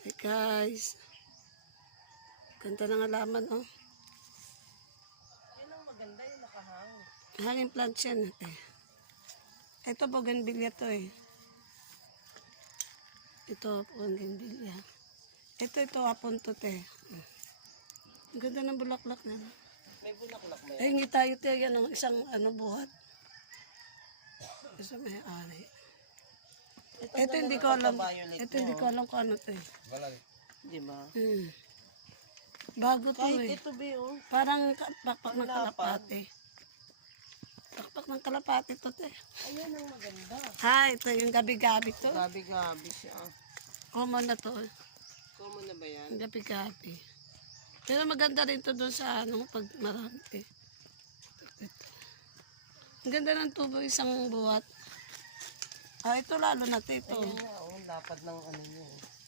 Hey guys. Ganda ng halaman, oh. Yan ang maganda yung nakahang. Hanging plant yan, eh. Ito, bougainvillea to, eh. Ito, bougainvillea. Ito, apuntot, eh. Ang ganda ng bulaklak na. May bulaklak mo Ay, yan. hindi tayo, te. Yan, oh, isang, buhat. Isa may ari. Ito, hindi ko alam. Ito, hindi ko alam kung ano to, eh. Di ba? Bago to, Kahit eh. ito, Bi, oh. Parang pakpak ng kalapate. Pakpak ng kalapate to, te. Ayan ang maganda. Ha, ito yung gabi-gabi to. Gabi-gabi siya. Common na to. Common na ba yan? Gabi-gabi. Pero maganda rin to doon sa pag marami. Ito. Ang ganda ng tubo, isang buhat. Ah, ito lalo na to ito. Ayan nga, oh. Lapad ng ano niya, eh.